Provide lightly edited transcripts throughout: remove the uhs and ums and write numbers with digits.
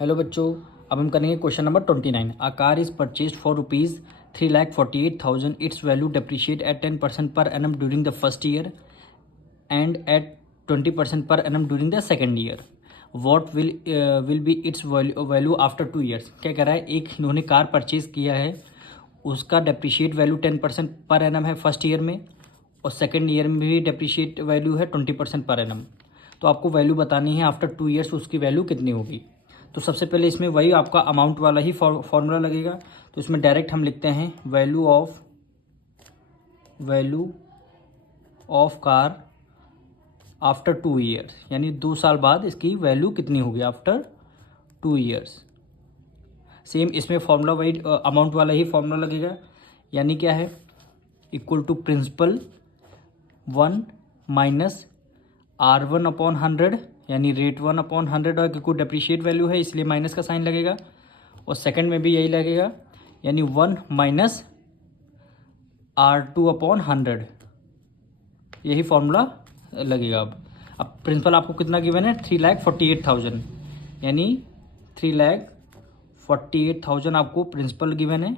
Hello बच्चों, अब हम करेंगे question number 29। A car is purchased for ₹3,48,000। Its value depreciate at 10% per annum during the first year and at 20% per annum during the second year. What will be its value after 2 years. क्या कह रहा है, एक इन्होंने car purchase किया है, उसका depreciate value 10% per annum है फर्स्ट ईयर में, और सेकेंड ईयर में भी डेप्रिशिएट वैल्यू है 20% पर एनम। तो आपको वैल्यू बतानी है आफ्टर 2 ईयर्स उसकी वैल्यू कितनी होगी। तो सबसे पहले इसमें वही आपका अमाउंट वाला ही फॉर्मूला लगेगा। तो इसमें डायरेक्ट हम लिखते हैं value of car after 2 years, यानी 2 साल बाद इसकी वैल्यू कितनी होगी आफ्टर 2 ईयर्स। सेम इसमें फॉर्मूला वही अमाउंट वाला ही फॉर्मूला लगेगा, यानी क्या है, equal to principal 1 minus R1/100, यानी रेट 1/100, और क्योंकि डेप्रिशिएट वैल्यू है इसलिए माइनस का साइन लगेगा, और सेकंड में भी यही लगेगा, यानी 1 माइनस R2/100, यही फॉर्मूला लगेगा। अब प्रिंसिपल आपको कितना गिवन है, 3,48,000, यानी 3,48,000 आपको प्रिंसिपल गिवन है।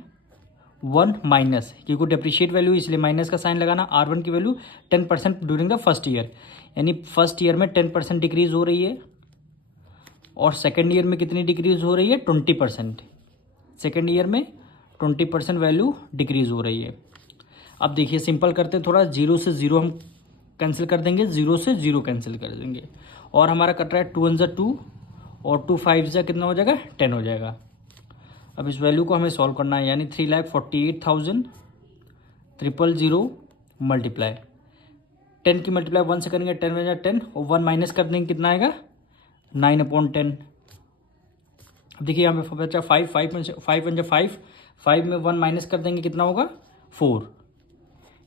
1 माइनस, क्योंकि डेप्रिशिएट वैल्यू इसलिए माइनस का साइन लगाना, R1 की value 10% during the first year, यानी फर्स्ट ईयर में 10% डिक्रीज हो रही है, और सेकेंड ईयर में कितनी डिक्रीज हो रही है, 20%। सेकेंड ईयर में 20% वैल्यू डिक्रीज हो रही है। अब देखिए सिंपल करते हैं थोड़ा, 0 से 0 हम कैंसिल कर देंगे, 0 से 0 कैंसिल कर देंगे, और हमारा कट रहा है 2 × 2 और 2 5 कितना हो जाएगा, 10 हो जाएगा। अब इस वैल्यू को हमें सॉल्व करना है, यानी 3,48,000 000 मल्टीप्लाई 10 की मल्टीप्लाई 1 से करेंगे, 10 में 10, और 1 माइनस कर देंगे, कितना आएगा, 9/10। अब देखिए यहाँ पे बचा 5 में 1 माइनस कर देंगे, कितना होगा, 4,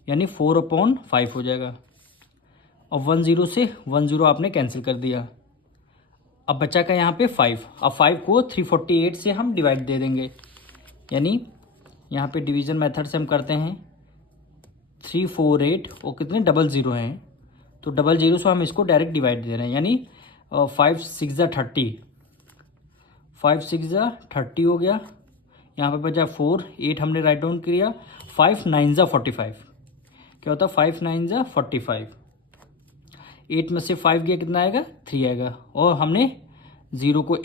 यानी 4/5 हो जाएगा। और 1 0 से 1 0 आपने कैंसिल कर दिया। अब बचा का यहाँ पे 5। अब 5 को 348 से हम डिवाइड दे देंगे, यानी यहाँ पे डिवीज़न मेथड से हम करते हैं 348, और कितने डबल ज़ीरो हैं, तो डबल ज़ीरो से हम इसको डायरेक्ट डिवाइड दे रहे हैं, यानी 5 6 30, 5 6 30 हो गया। यहाँ पे बचा 4, 8 हमने राइट डाउन किया, 5 9 45, क्या होता है, 5 9 45, 8 में से 5 गया, कितना आएगा, 3 आएगा, और हमने 0 को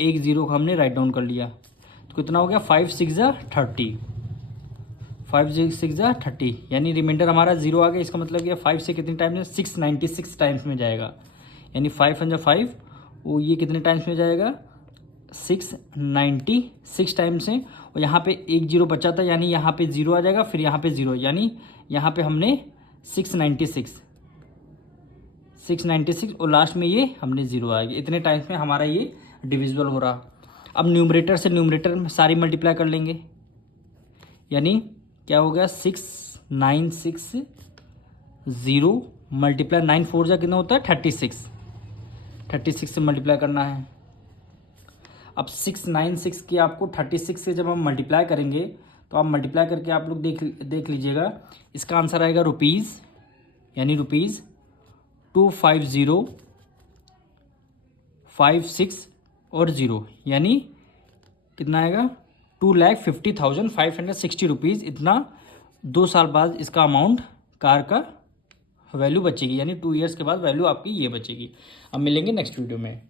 हमने राइट डाउन कर लिया, तो कितना हो गया, 5 6 30, 5 6 30, यानी रिमाइंडर हमारा 0 आ गया। इसका मतलब क्या, 5 से कितने टाइम्स में, 696 टाइम्स में जाएगा, यानी 5 × 5, वो ये कितने टाइम्स में जाएगा, 696 टाइम्स से, और यहाँ पे 1 0 बचा था, यानी यहाँ पे 0 आ जाएगा, फिर यहाँ पे 0, यानी यहाँ पे हमने 696 और लास्ट में ये हमने 0 आएगी। इतने टाइम्स में हमारा ये डिविजिबल हो रहा। अब न्यूमरेटर से न्यूमरेटर में सारी मल्टीप्लाई कर लेंगे, यानी क्या हो गया, 696 0 मल्टीप्लाई 9 4 कितना होता है, 36 से मल्टीप्लाई करना है। अब 696 की आपको 36 से जब हम मल्टीप्लाई करेंगे, तो आप मल्टीप्लाई करके आप लोग देख लीजिएगा, इसका आंसर आएगा रुपीज़, यानी रुपीज़ 25056 और 0, यानी कितना आएगा, 2,50,560 रुपीज़। इतना 2 साल बाद इसका अमाउंट कार का वैल्यू बचेगी, यानी 2 ईयर्स के बाद वैल्यू आपकी ये बचेगी। अब मिलेंगे नेक्स्ट वीडियो में।